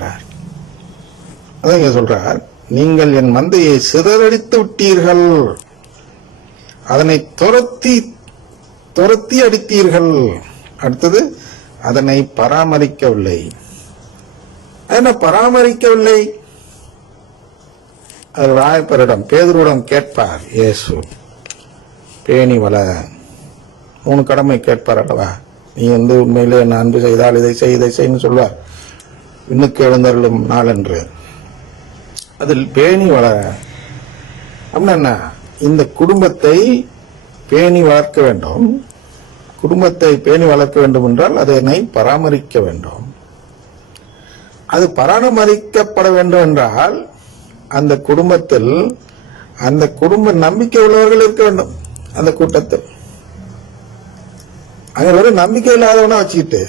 சொல்கிறார். அதான் இங்க சொல்றார், நீங்கள் என் மந்தையை சிதறடித்து விட்டீர்கள், அதனை துரத்தி அடித்தீர்கள். அடுத்தது, அதனை பராமரிக்கவில்லை. என்ன பராமரிக்கவில்லை? அது ராயப்பரிடம் பேதுருவிடம் கேட்பார் இயேசு. பேணி வள 3 கடமை கேட்பார் அல்லவா? நீ உண்மையிலே என்ன அன்பு செய்தால் இதை செய் இதை செய்ன்னு சொல்வார். இன்னுக்கு எழுந்தருளும் நாளன்று அதில் பேணி வளர அப்படின்னா இந்த குடும்பத்தை பேணி வளர்க்க வேண்டும். குடும்பத்தை பேணி வளர்க்க வேண்டும் என்றால் அதனை பராமரிக்க வேண்டும். அது பராமரிக்கப்பட வேண்டும் என்றால் அந்த குடும்பத்தில் அந்த குடும்ப நம்பிக்கை உள்ளவர்கள் இருக்க வேண்டும். அந்த கூட்டத்தில் அங்க ஒரு நம்பிக்கை இல்லாதவனா வச்சுக்கிட்டு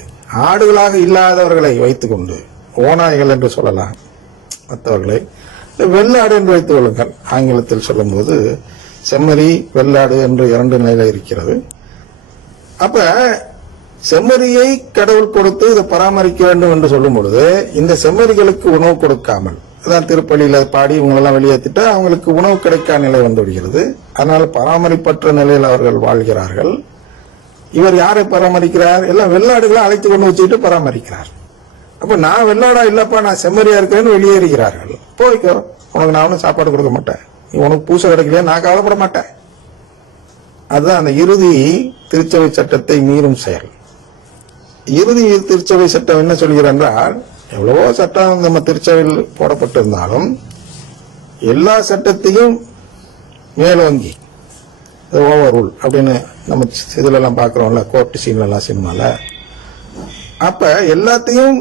ஆடுகளாக இல்லாதவர்களை வைத்துக் கொண்டு, ஓநாய்கள் என்று சொல்லலாம் மற்றவர்களை, வெள்ளாடு என்று வைத்துக் கொள்ளுங்கள். ஆங்கிலத்தில் சொல்லும் போது செம்மறி வெள்ளாடு என்று 2 நிலை இருக்கிறது. அப்ப செம்மறியை கடவுள் கொடுத்து இதை பராமரிக்க வேண்டும் என்று சொல்லும் பொழுது இந்த செம்மறிகளுக்கு உணவு கொடுக்காமல், அதான் திருப்பள்ளியில பாடி இவங்களெல்லாம் வெளியேற்றிட்டு அவங்களுக்கு உணவு கிடைக்காத நிலை வந்து விடுகிறது. அதனால பராமரிப்பற்ற நிலையில் அவர்கள் வாழ்கிறார்கள். இவர் யாரை பராமரிக்கிறார்? எல்லாம் வெள்ளாடுகளை அழைத்து கொண்டு வச்சுக்கிட்டு பராமரிக்கிறார். அப்ப நான் வெள்ளாடா இல்லப்பா, நான் செம்மறியா இருக்கேன்னு வெளியேறுகிறார்கள். போய்க்கோ, உனக்கு நான் ஒன்னும் சாப்பாடு கொடுக்க மாட்டேன், நீ உனக்கு பூசை கிடைக்கலையா, நான் கவலைப்பட மாட்டேன். அதுதான் அந்த இறுதி திருச்சபை சட்டத்தை மீறும் செயல். இறுதி திருச்சபை சட்டம் என்ன சொல்கிறார் என்றால், எவ்வளவோ சட்டம் நம்ம திருச்சபையில் போடப்பட்டிருந்தாலும் எல்லா சட்டத்தையும் மேலோங்கி ஓவர் ரூல் அப்படின்னு நம்ம இதுல எல்லாம் பாக்குறோம்ல, கோர்ட் சீன்ல எல்லாம் சினிமால. அப்ப எல்லாத்தையும்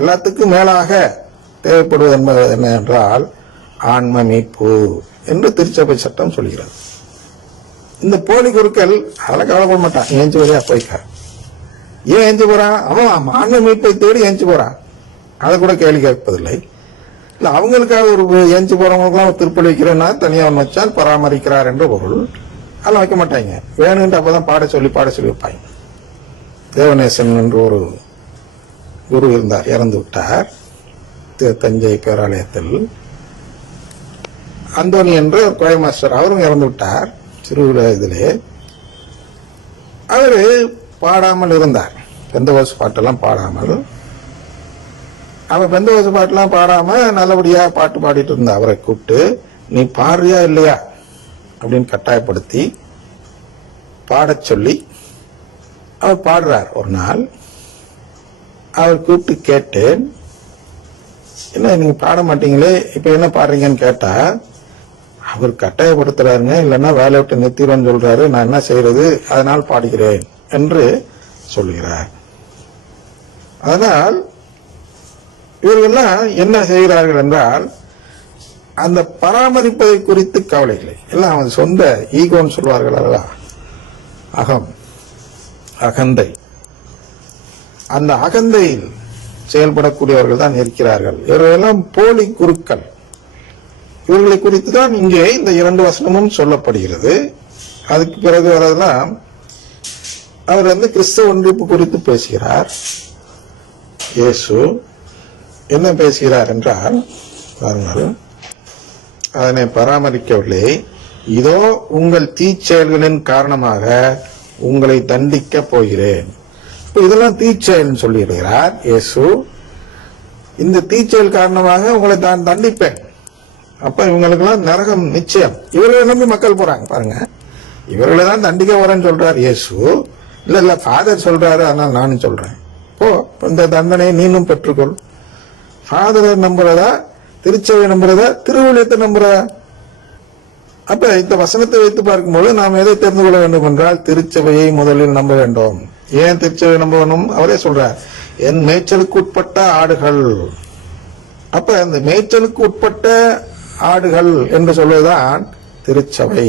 எல்லாத்துக்கும் மேலாக தேவைப்படுவது என்பது என்ன என்றால் ஆன்ம மீட்பு என்று திருச்சபை சட்டம் சொல்கிறது. இந்த போலி குருக்கள் அதெல்லாம் கவலைப்பட மாட்டான். ஏஞ்சி வரையா போய்க்க, ஏன் ஏஞ்சி போறான்? அவன் ஆன்ம மீட்பை தேடி ஏஞ்சி போறான். அதை கூட கேள்வி கேட்பதில்லை. இல்ல அவங்களுக்காக ஒரு ஏஞ்சி போறவங்களுக்குலாம் திருப்பலி வைக்கிறேன்னா தனியா ஒன்று வச்சால் பராமரிக்கிறார் என்ற பொருள். அதெல்லாம் வைக்க மாட்டாங்க. வேணும்ட்டு அப்பதான் பாட சொல்லி வைப்பாங்க. தேவநேசன் என்று ஒரு குரு இருந்தார், இறந்து விட்டார் தஞ்சை பேராலயத்தில். அந்தோனி என்ற கொலை மாஸ்டர், அவரும் இறந்து விட்டார் சிறு இதிலே. அவரு பாடாமல் இருந்தார், பெந்தகோஸ்து பாட்டெல்லாம் பாடாமல். அவன் பெந்தகோஸ்து பாட்டெல்லாம் பாடாம நல்லபடியா பாட்டு பாடிட்டு இருந்தா. அவரை கூப்பிட்டு நீ பாடுறியா இல்லையா அப்படின்னு கட்டாயப்படுத்தி பாடச் சொல்லி அவர் பாடுறார். ஒரு நாள் அவர் கூப்பிட்டு கேட்டேன், என்ன நீங்க பாட மாட்டீங்களே, இப்ப என்ன பாடுறீங்கன்னு கேட்டா, அவர் கட்டாயப்படுத்துறாருங்க, இல்லைன்னா வேலை விட்டு நிறுத்திடுன்னு சொல்றாரு, நான் என்ன செய்யறது, அதனால் பாடுகிறேன் என்று சொல்கிறார். அதனால் இவர்கள்லாம் என்ன செய்கிறார்கள் என்றால் அந்த பராமரிப்பதை குறித்து கவலை இல்லை. எல்லாம் அவன் சொந்த ஈகோன்னு சொல்வார்கள் அல்லவா, அகந்தை. அந்த அகந்தையில் செயல்படக்கூடியவர்கள் தான் இருக்கிறார்கள். இவர்களெல்லாம் போலி குருக்கள். இவர்களை குறித்து தான் இங்கே இந்த 2 வசனமும் சொல்லப்படுகிறது. அதுக்கு பிறகு வரதெல்லாம் அவர் கிறிஸ்தவ ஒன்றிப்பு குறித்து பேசுகிறார். இயேசு என்ன பேசுகிறார் என்றால், பாருங்கள், அதனை பராமரிக்கவில்லை, இதோ உங்கள் தீச்செயல்களின் காரணமாக உங்களை தண்டிக்க போகிறேன். இதெல்லாம் தீச்செயல் சொல்லிடுகிறார் இயேசு. இந்த தீச்செயல் காரணமாக உங்களை நான் தண்டிப்பேன். அப்ப இவங்களுக்கெல்லாம் நரகம் நிச்சயம். இவர்களை நம்பி மக்கள் போறாங்க பாருங்க. இவர்களை தான் தண்டிக்க போறேன்னு சொல்றார் இயேசு. இல்ல ஃபாதர் சொல்றாரு, ஆனால் நானும் சொல்றேன், போ இந்த தண்டனையை நீனும் பெற்றுக்கொள். ஃபாதரை நம்புறதா, திருச்சபை நம்புறதா, திருவிழியத்தை நம்புறதா? அப்ப இந்த வசனத்தை வைத்து பார்க்கும்போது நாம் எதை தெரிந்து கொள்ள வேண்டும் என்றால் திருச்சபையை முதலில் நம்ப வேண்டும். ஏன் திருச்சபை நம்ப வேணும்? அவரே சொல்றார், என் மேய்ச்சலுக்கு உட்பட்ட ஆடுகள். அப்ப அந்த மேய்ச்சலுக்கு உட்பட்ட ஆடுகள் என்று சொல்வதுதான் திருச்சபை.